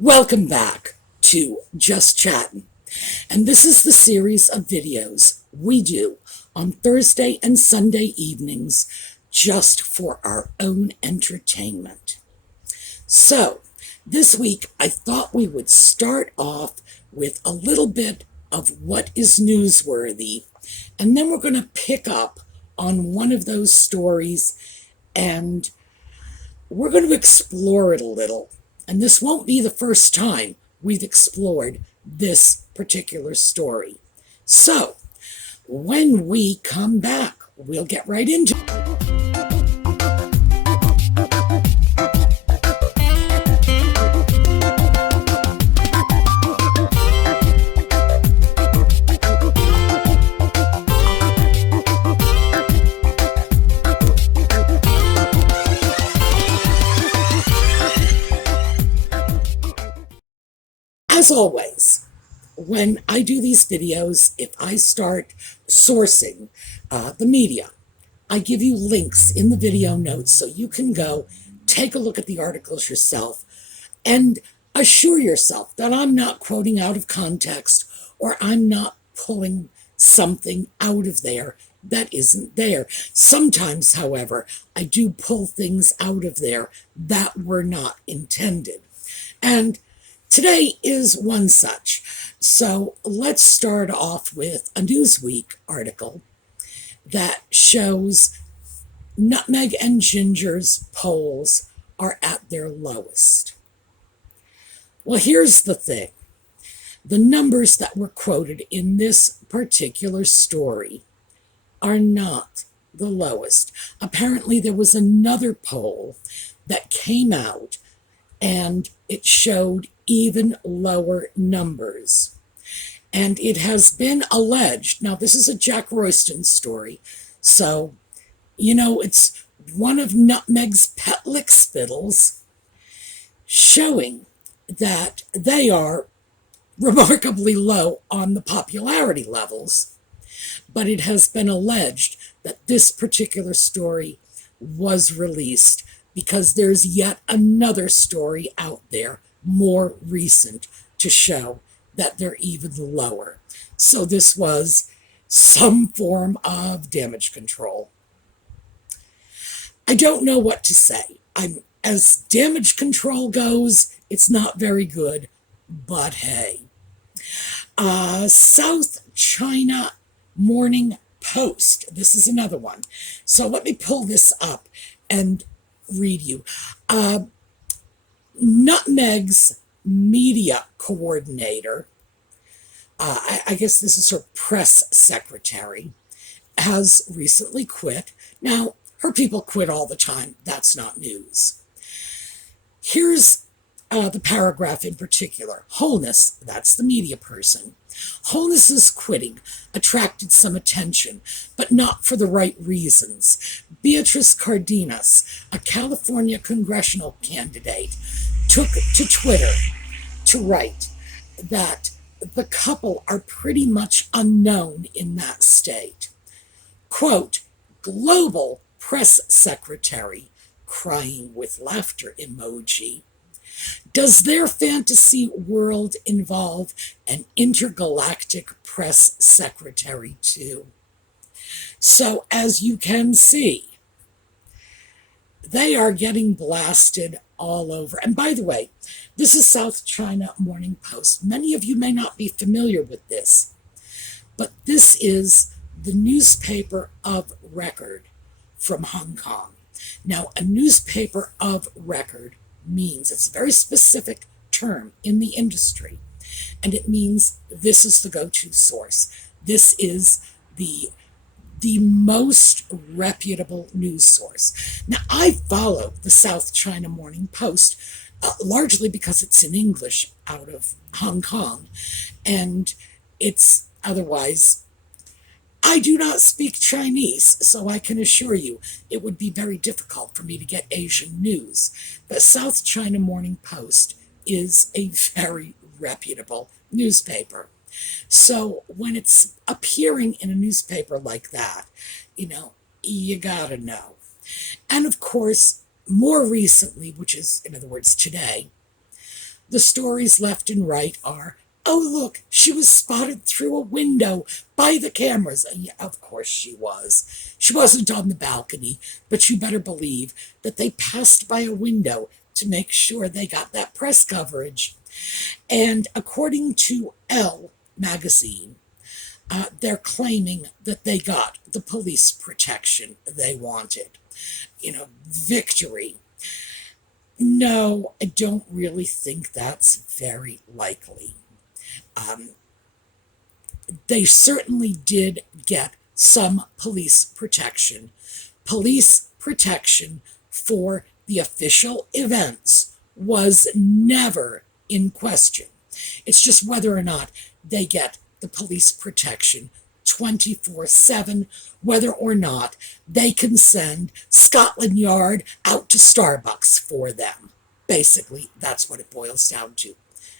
Welcome back to Just Chattin', and this is the series of videos we do on Thursday and Sunday evenings just for our own entertainment. So, this week I thought we would start off with a little bit of what is newsworthy, and then we're going to pick up on one of those stories and we're going to explore it a little. And this won't be the first time we've explored this particular story. So, when we come back, we'll get right into it. As always, when I do these videos, if I start sourcing the media, I give you links in the video notes so you can go take a look at the articles yourself and assure yourself that I'm not quoting out of context or I'm not pulling something out of there that isn't there. Sometimes, however, I do pull things out of there that were not intended. And today is one such. So let's start off with a Newsweek article that shows nutmeg and ginger's polls are at their lowest. Well, here's the thing. The numbers that were quoted in this particular story are not the lowest. Apparently, there was another poll that came out and it showed even lower numbers. And it has been alleged, now this is a Jack Royston story, so, it's one of Nutmeg's pet lick spittles, showing that they are remarkably low on the popularity levels. But it has been alleged that this particular story was released because there's yet another story out there, more recent, to show that they're even lower. So this was some form of damage control. I don't know what to say. As damage control goes, it's not very good, but hey. South China Morning Post. This is another one. So let me pull this up and read you. Nutmeg's media coordinator, I guess this is her press secretary, has recently quit. Now, her people quit all the time. That's not news. Here's the paragraph in particular. Holness, that's the media person. Holness's quitting attracted some attention, but not for the right reasons. Beatrice Cardenas, a California congressional candidate, took to Twitter to write that the couple are pretty much unknown in that state. Quote, global press secretary, crying with laughter emoji. Does their fantasy world involve an intergalactic press secretary too? So as you can see, they are getting blasted all over. And by the way, this is South China Morning Post. Many of you may not be familiar with this, but this is the newspaper of record from Hong Kong. Now, a newspaper of record means, it's a very specific term in the industry, and it means this is the go-to source. This is the most reputable news source. Now, I follow the South China Morning Post largely because it's in English out of Hong Kong, and it's otherwise, I do not speak Chinese, so I can assure you it would be very difficult for me to get Asian news. The South China Morning Post is a very reputable newspaper. So when it's appearing in a newspaper like that, you gotta know. And of course, more recently, which is, in other words, today, The stories left and right are, oh, look, she was spotted through a window by the cameras. And yeah, of course she was. She wasn't on the balcony, but you better believe that they passed by a window to make sure they got that press coverage. And according to Elle magazine, they're claiming that they got the police protection they wanted. Victory. No, I don't really think that's very likely. They certainly did get some police protection. Police protection for the official events was never in question. It's just whether or not they get the police protection 24/7, whether or not they can send Scotland Yard out to Starbucks for them. Basically, that's what it boils down to.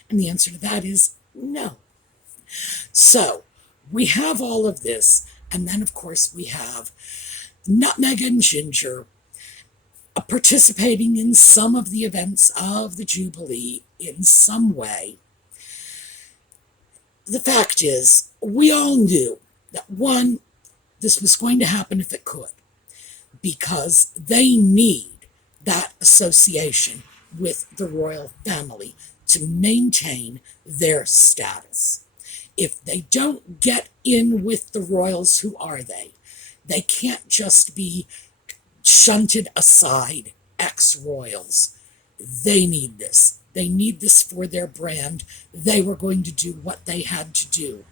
And the answer to that is no. So we have all of this, and then of course we have Nutmeg and Ginger participating in some of the events of the Jubilee in some way. The fact is, we all knew that, one, this was going to happen if it could, because they need that association with the royal family to maintain their status. If they don't get in with the royals, who are they? They can't just be shunted aside ex-royals. They need this. They need this for their brand. They were going to do what they had to do.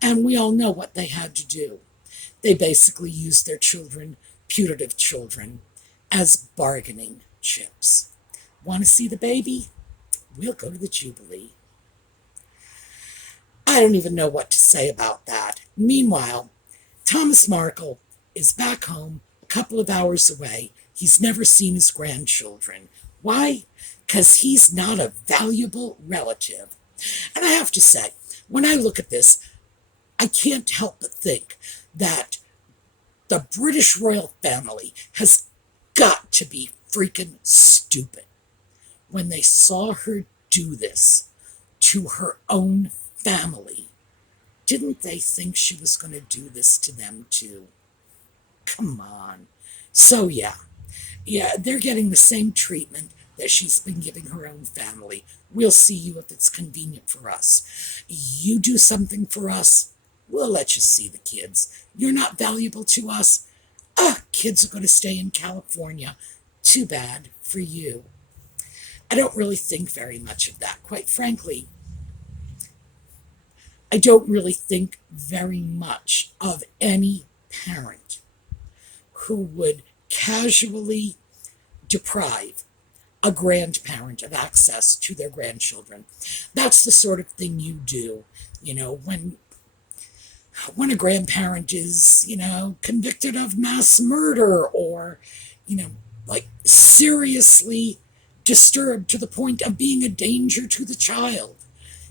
And we all know what they had to do. They basically used their children, putative children, as bargaining chips. Want to see the baby? We'll go to the Jubilee. I don't even know what to say about that. Meanwhile, Thomas Markle is back home a couple of hours away. He's never seen his grandchildren. Why? Because he's not a valuable relative. And I have to say, when I look at this, I can't help but think that the British royal family has got to be freaking stupid when they saw her do this to her own family. Didn't they think she was going to do this to them too? Come on. So yeah, they're getting the same treatment that she's been giving her own family. We'll see you if it's convenient for us. You do something for us, we'll let you see the kids. You're not valuable to us. Kids are going to stay in California. Too bad for you. I don't really think very much of that. Quite frankly, I don't really think very much of any parent who would casually deprive a grandparent of access to their grandchildren. That's the sort of thing you do, when a grandparent is, convicted of mass murder or, seriously disturbed to the point of being a danger to the child.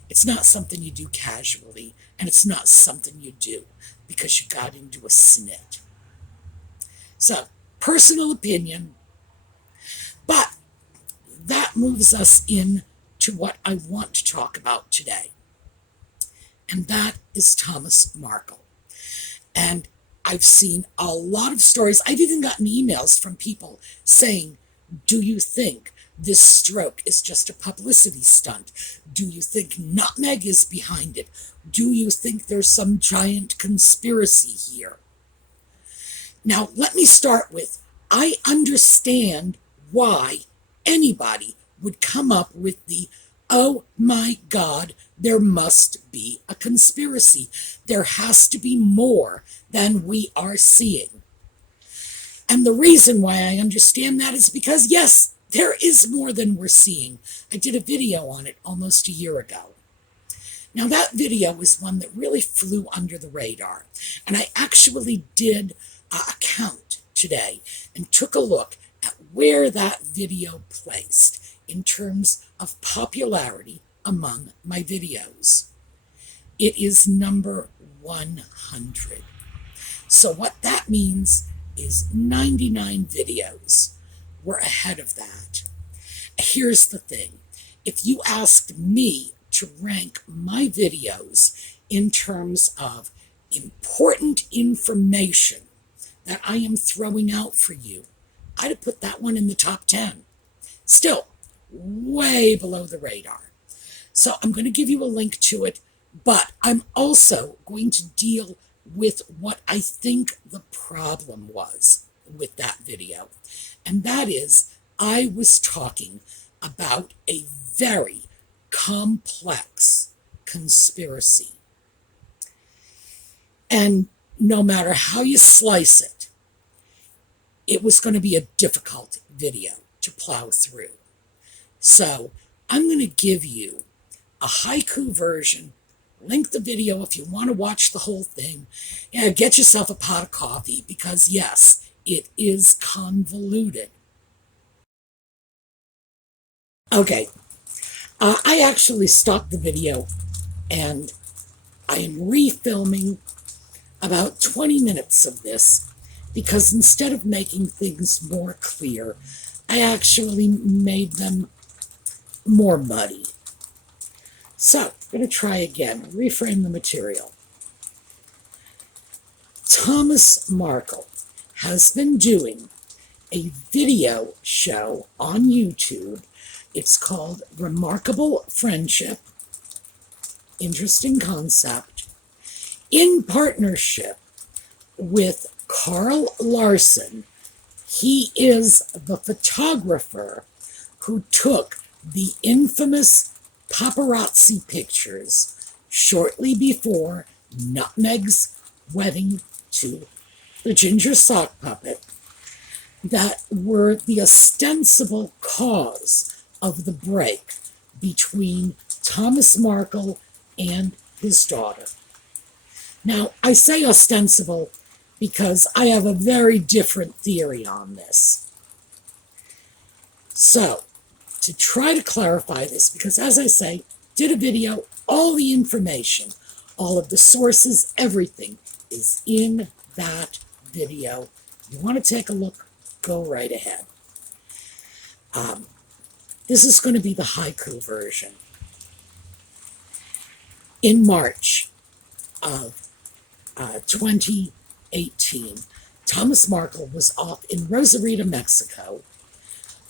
It's not something you do casually, and it's not something you do because you got into a snit. So, personal opinion, but that moves us into what I want to talk about today, and that is Thomas Markle. And I've seen a lot of stories. I've even gotten emails from people saying, do you think this stroke is just a publicity stunt? Do you think Nutmeg is behind it? Do you think there's some giant conspiracy here? Now, let me start with, I understand why anybody would come up with the, oh my God, there must be a conspiracy. There has to be more than we are seeing. And the reason why I understand that is because, yes, there is more than we're seeing. I did a video on it almost a year ago. Now, that video was one that really flew under the radar. And I actually did a count today and took a look at where that video placed in terms of popularity among my videos. It is number 100. So what that means is 99 videos were ahead of that. Here's the thing. if you asked me to rank my videos in terms of important information that I am throwing out for you, I'd have put that one in the top 10. Still, way below the radar. So I'm going to give you a link to it, but I'm also going to deal with what I think the problem was with that video. And that is, I was talking about a very complex conspiracy. And no matter how you slice it, it was going to be a difficult video to plow through. So I'm going to give you a haiku version. Link the video if you want to watch the whole thing. And get yourself a pot of coffee because, yes, it is convoluted. Okay, I actually stopped the video and I am refilming about 20 minutes of this because instead of making things more clear, I actually made them more muddy. So, I'm going to try again, reframe the material. Thomas Markle has been doing a video show on YouTube. It's called Remarkable Friendship. Interesting concept. In partnership with Karl Larsen. He is the photographer who took the infamous paparazzi pictures shortly before Nutmeg's wedding to the ginger sock puppet that were the ostensible cause of the break between Thomas Markle and his daughter. Now, I say ostensible because I have a very different theory on this. So, to try to clarify this, because as I say, did a video, all the information, all of the sources, everything is in that video. You want to take a look, go right ahead. This is going to be the haiku version. In March of 2018, Thomas Markle was off in Rosarito, Mexico,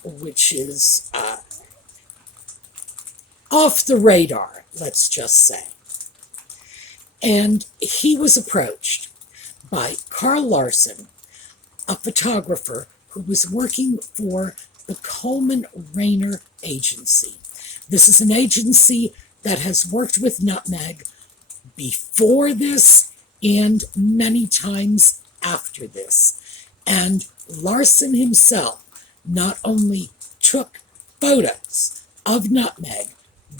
which is off the radar, let's just say. And he was approached by Karl Larsen, a photographer who was working for the Coleman Rayner Agency. This is an agency that has worked with Nutmeg before this and many times after this. And Larsen himself not only took photos of Nutmeg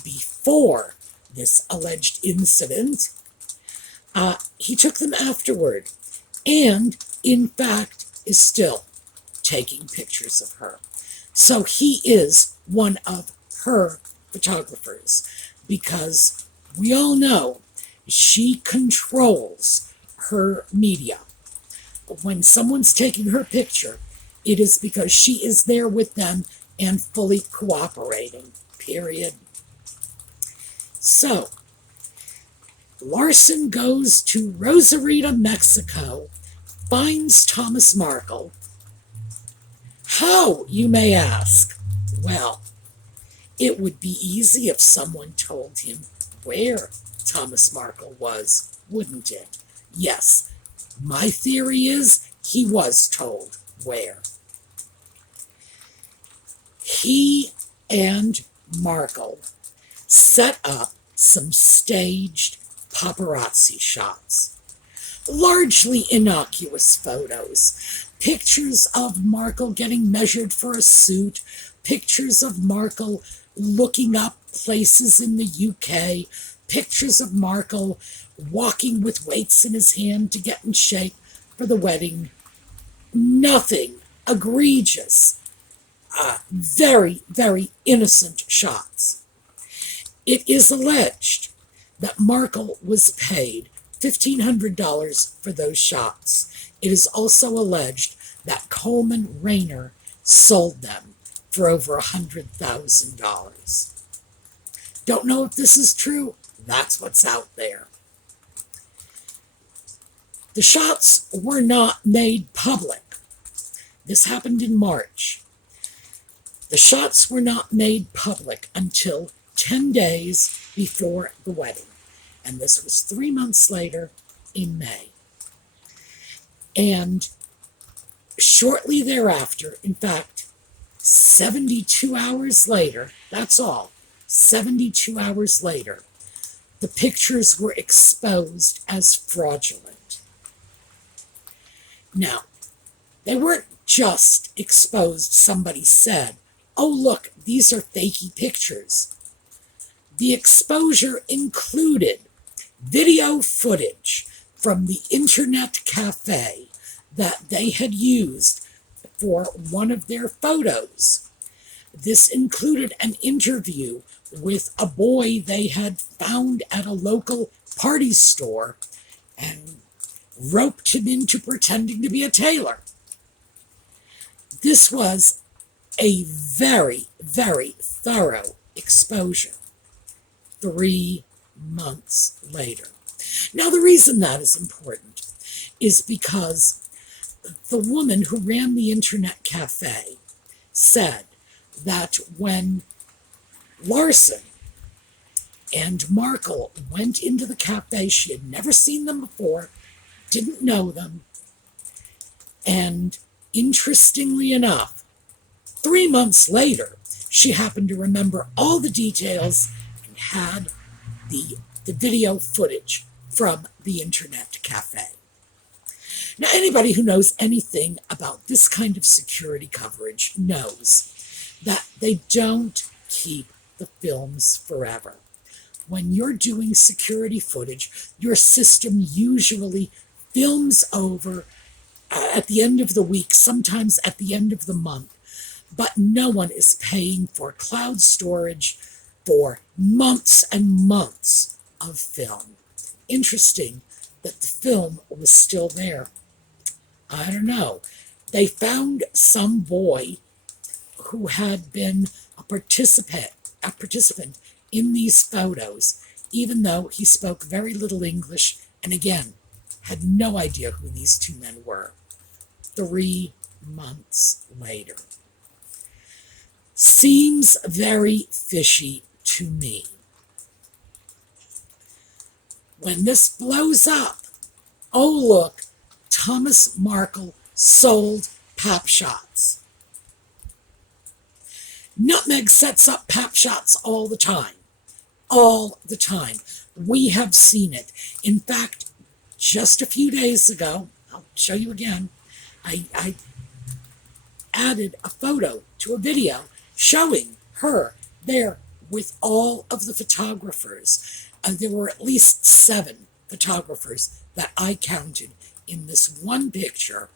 before this alleged incident, he took them afterward and, in fact, is still taking pictures of her. So he is one of her photographers because we all know she controls her media. When someone's taking her picture, it is because she is there with them and fully cooperating, period. So, Larsen goes to Rosarito, Mexico, finds Thomas Markle. How, you may ask? Well, it would be easy if someone told him where Thomas Markle was, wouldn't it? Yes, my theory is he was told where. He and Markle set up some staged paparazzi shots. Largely innocuous photos. Pictures of Markle getting measured for a suit. Pictures of Markle looking up places in the UK. Pictures of Markle walking with weights in his hand to get in shape for the wedding. Nothing egregious. Very, very innocent shots. It is alleged that Markle was paid $1,500 for those shots. It is also alleged that Coleman Rayner sold them for over $100,000. Don't know if this is true. That's what's out there. The shots were not made public. This happened in March. The shots were not made public until 10 days before the wedding. And this was 3 months later in May. And shortly thereafter, in fact, 72 hours later, that's all, 72 hours later, the pictures were exposed as fraudulent. Now, they weren't just exposed. Somebody said, oh, look, these are fakey pictures. The exposure included video footage from the internet cafe that they had used for one of their photos. This included an interview with a boy they had found at a local party store and roped him into pretending to be a tailor. This was a very, very thorough exposure 3 months later. Now, the reason that is important is because the woman who ran the internet cafe said that when Larsen and Markle went into the cafe, she had never seen them before, didn't know them, and interestingly enough, 3 months later, she happened to remember all the details and had the video footage from the internet cafe. Now, anybody who knows anything about this kind of security coverage knows that they don't keep the films forever. When you're doing security footage, your system usually films over at the end of the week, sometimes at the end of the month, but no one is paying for cloud storage for months and months of film. Interesting that the film was still there. I don't know. They found some boy who had been a participant in these photos, even though he spoke very little English and again had no idea who these two men were. 3 months later. Seems very fishy to me. When this blows up, oh look, Thomas Markle sold pap shots. Nutmeg sets up pap shots all the time. All the time. We have seen it. In fact, just a few days ago, I'll show you again, I added a photo to a video showing her there with all of the photographers. There were at least 7 photographers that I counted in this one picture.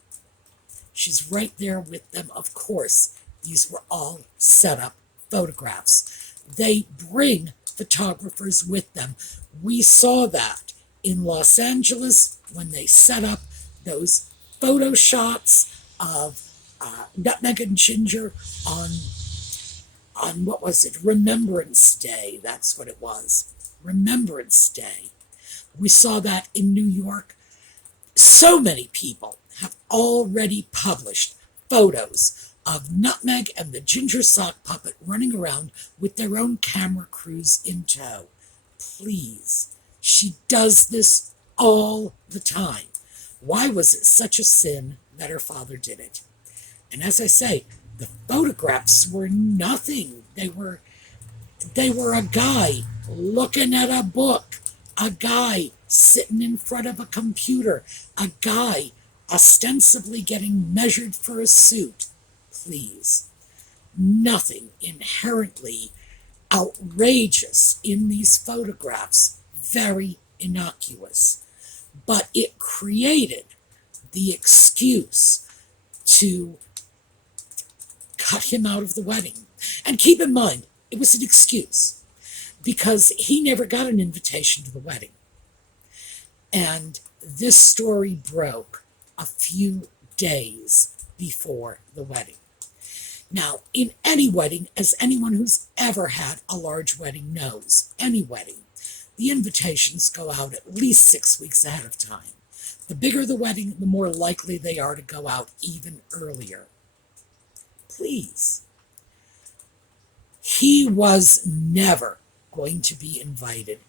She's right there with them. Of course, these were all set up photographs. They bring photographers with them. We saw that in Los Angeles when they set up those photo shots of Nutmeg and Ginger on what was it? Remembrance Day. That's what it was. Remembrance Day. We saw that in New York. So many people have already published photos of Nutmeg and the Ginger Sock Puppet running around with their own camera crews in tow. Please. She does this all the time. Why was it such a sin that her father did it? And as I say, the photographs were nothing. They were a guy looking at a book, a guy sitting in front of a computer, a guy ostensibly getting measured for a suit. Please. Nothing inherently outrageous in these photographs. Very innocuous. But it created the excuse to cut him out of the wedding. And keep in mind, it was an excuse because he never got an invitation to the wedding. And this story broke a few days before the wedding. Now, in any wedding, as anyone who's ever had a large wedding knows, any wedding, the invitations go out at least 6 weeks ahead of time. The bigger the wedding, the more likely they are to go out even earlier. Please. He was never going to be invited.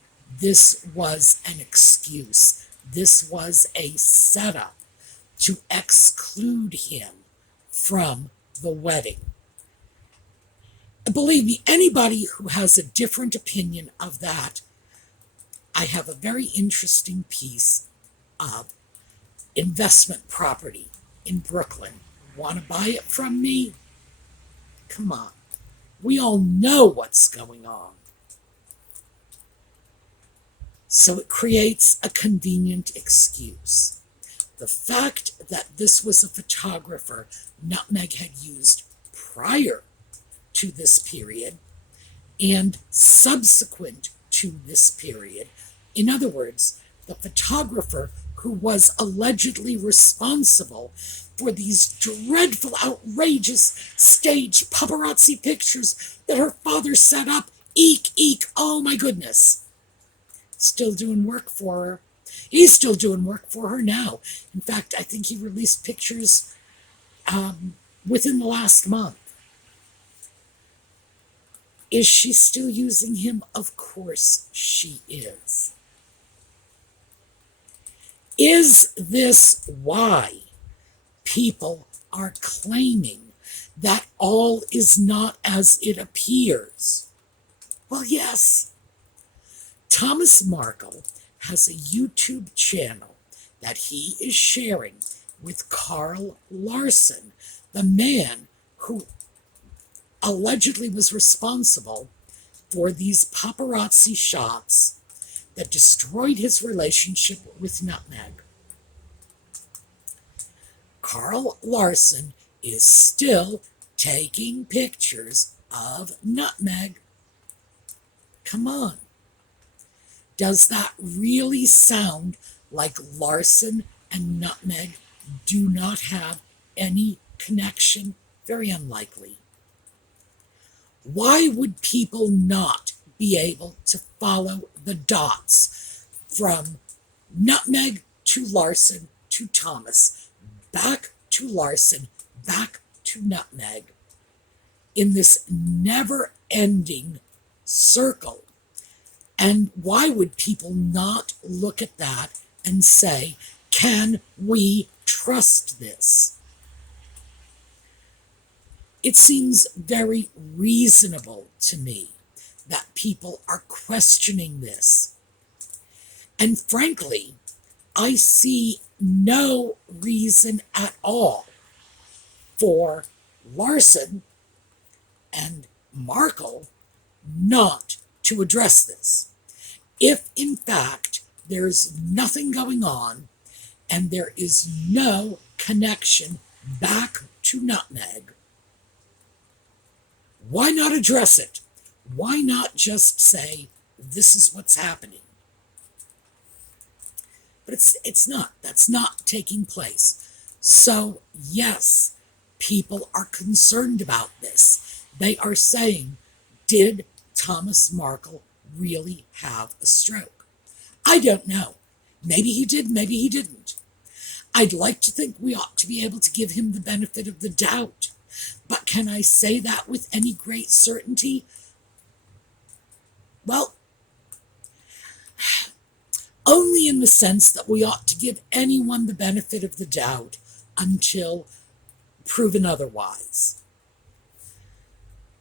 This was an excuse. This was a setup to exclude him from the wedding. Believe me, anybody who has a different opinion of that, I have a very interesting piece of investment property in Brooklyn. Want to buy it from me? Come on. We all know what's going on. So it creates a convenient excuse. The fact that this was a photographer Nutmeg had used prior to this period and subsequent to this period, in other words, the photographer who was allegedly responsible for these dreadful, outrageous stage paparazzi pictures that her father set up, eek, oh my goodness. Still doing work for her. He's still doing work for her now. In fact, I think he released pictures within the last month. Is she still using him? Of course she is. Is this why people are claiming that all is not as it appears? Well, yes. Thomas Markle has a YouTube channel that he is sharing with Karl Larsen, the man who allegedly was responsible for these paparazzi shots that destroyed his relationship with Nutmeg. Karl Larsen is still taking pictures of Nutmeg. Come on. Does that really sound like Larsen and Nutmeg do not have any connection? Very unlikely. Why would people not be able to follow the dots from Nutmeg to Larsen to Thomas, back to Larsen, back to Nutmeg, in this never-ending circle? And why would people not look at that and say, can we trust this? It seems very reasonable to me that people are questioning this. And frankly, I see no reason at all for Larsen and Markle not to address this. If, in fact, there's nothing going on and there is no connection back to Nutmeg, why not address it? Why not just say, this is what's happening? But it's not. That's not taking place. So, yes, people are concerned about this. They are saying, did Thomas Markle really have a stroke? I don't know. Maybe he did, maybe he didn't. I'd like to think we ought to be able to give him the benefit of the doubt. But can I say that with any great certainty? Well, only in the sense that we ought to give anyone the benefit of the doubt until proven otherwise.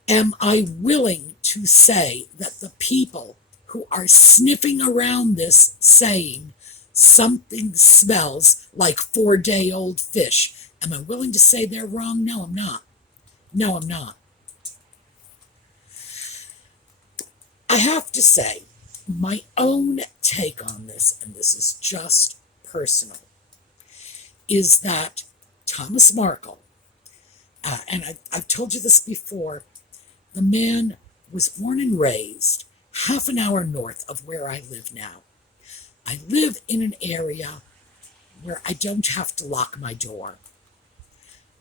Am I willing to say that the people who are sniffing around this saying something smells like 4-day-old fish, am I willing to say they're wrong? No, I'm not. No, I'm not. I have to say, my own take on this, and this is just personal, is that Thomas Markle, and I've told you this before, the man was born and raised half an hour north of where I live now. I live in an area where I don't have to lock my door.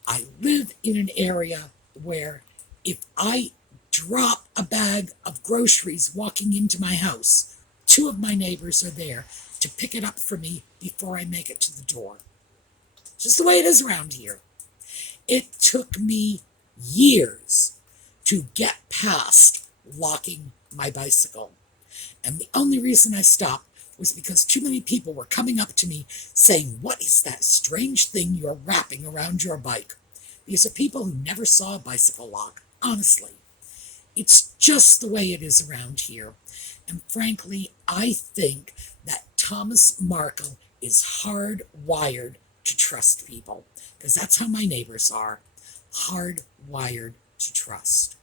I live in an area where if I drop a bag of groceries walking into my house, two of my neighbors are there to pick it up for me before I make it to the door. Just the way it is around here. It took me years to get past locking my bicycle. And the only reason I stopped was because too many people were coming up to me saying, "What is that strange thing you're wrapping around your bike?" These are people who never saw a bicycle lock, honestly. It's just the way it is around here. And frankly, I think that Thomas Markle is hardwired to trust people, because that's how my neighbors are, hardwired to trust.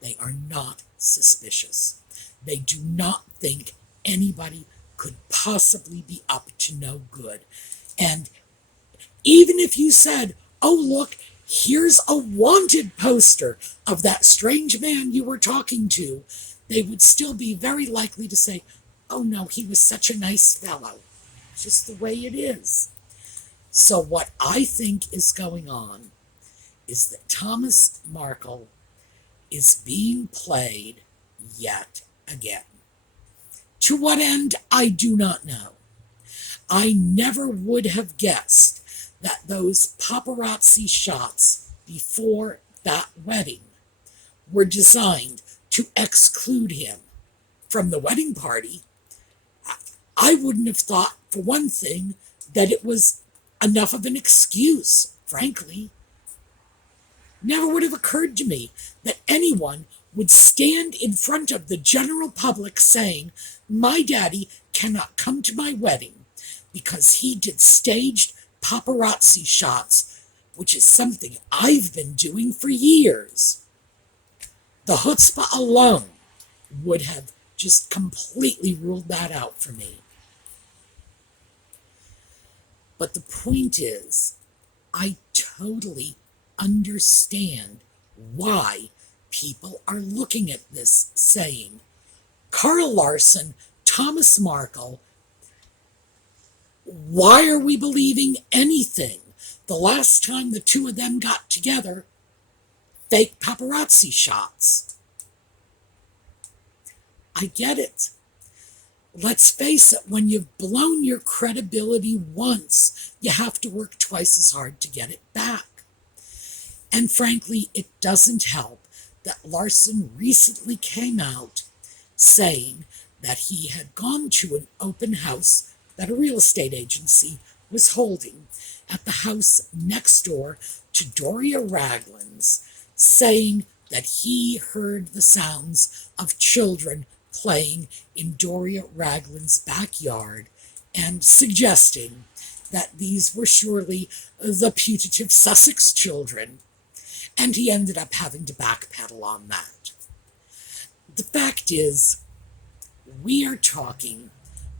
They are not suspicious. They do not think anybody could possibly be up to no good. And even if you said, "Oh, look, here's a wanted poster of that strange man you were talking to," they would still be very likely to say, "Oh no, he was such a nice fellow." It's just the way it is. So what I think is going on is that Thomas Markle is being played yet again. To what end, I do not know. I never would have guessed that those paparazzi shots before that wedding were designed to exclude him from the wedding party. I wouldn't have thought, for one thing, that it was enough of an excuse, frankly. Never would have occurred to me that anyone would stand in front of the general public saying, "My daddy cannot come to my wedding because he did staged paparazzi shots," which is something I've been doing for years. The chutzpah alone would have just completely ruled that out for me. But the point is, I totally understand why people are looking at this saying, "Karl Larsen, Thomas Markle, why are we believing anything? The last time the two of them got together, fake paparazzi shots." I get it. Let's face it, when you've blown your credibility once, you have to work twice as hard to get it back. And frankly, it doesn't help that Larsen recently came out saying that he had gone to an open house that a real estate agency was holding at the house next door to Doria Ragland's, saying that he heard the sounds of children playing in Doria Ragland's backyard, and suggesting that these were surely the putative Sussex children, and he ended up having to backpedal on that. The fact is, we are talking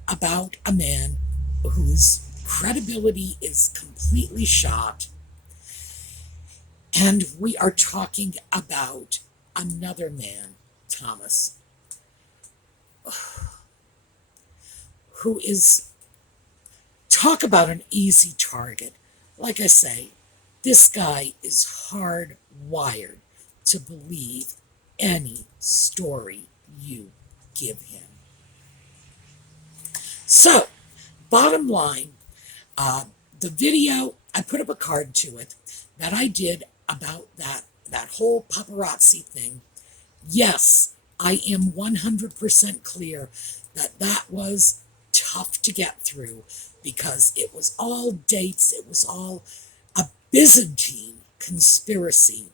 about a man whose credibility is completely shot, and we are talking about another man, Thomas, who is, talk about an easy target. Like I say, this guy is hardwired to believe any story you give him. So, bottom line, the video, I put up a card to it that I did about that whole paparazzi thing. Yes, I am 100% clear that that was tough to get through, because it was all dates, it was all a Byzantine conspiracy,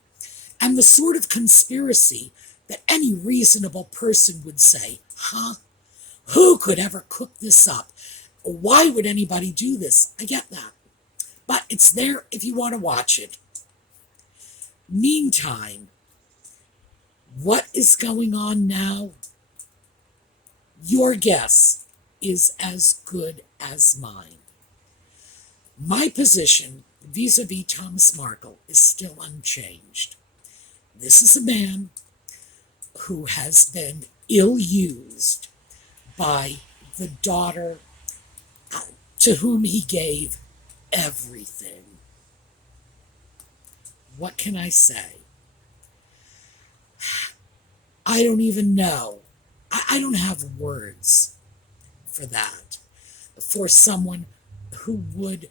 and the sort of conspiracy that any reasonable person would say, "Huh? Who could ever cook this up? Why would anybody do this?" I get that. But it's there if you want to watch it. Meantime, what is going on now? Your guess is as good as mine. My position vis-a-vis Thomas Markle is still unchanged. This is a man who has been ill-used by the daughter to whom he gave everything. What can I say? I don't even know. I don't have words for that. For someone who would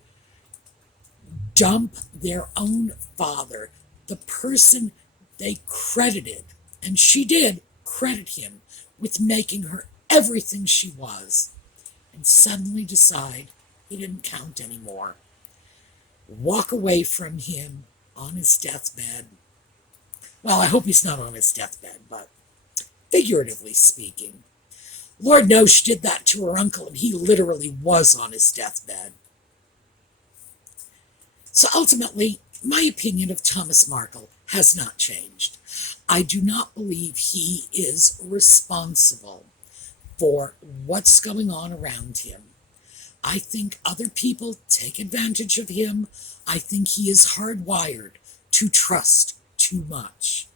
dump their own father, the person they credited, and she did credit him with making her everything she was, and suddenly decide he didn't count anymore. Walk away from him on his deathbed. Well, I hope he's not on his deathbed, but figuratively speaking. Lord knows she did that to her uncle, and he literally was on his deathbed. So ultimately, my opinion of Thomas Markle has not changed. I do not believe he is responsible for what's going on around him. I think other people take advantage of him. I think he is hardwired to trust too much.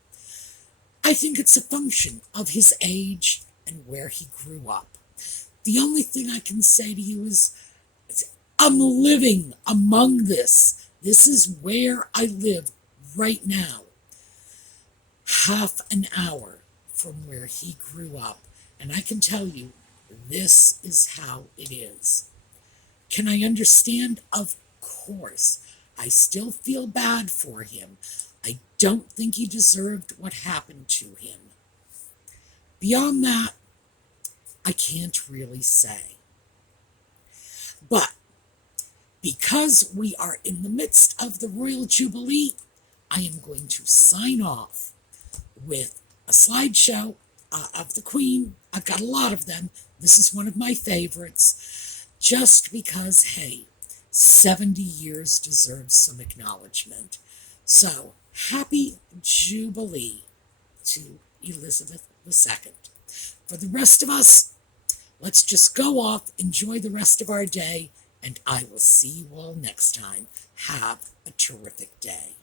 I think it's a function of his age and where he grew up. The only thing I can say to you is, I'm living among this. This is where I live right now. Half an hour from where he grew up. And I can tell you, this is how it is. Can I understand? Of course. I still feel bad for him. I don't think he deserved what happened to him. Beyond that, I can't really say. But because we are in the midst of the Royal Jubilee, I am going to sign off with a slideshow of the Queen. I've got a lot of them. This is one of my favorites, just because, hey, 70 years deserves some acknowledgement. So, happy Jubilee to Elizabeth II. For the rest of us, let's just go off, enjoy the rest of our day, and I will see you all next time. Have a terrific day.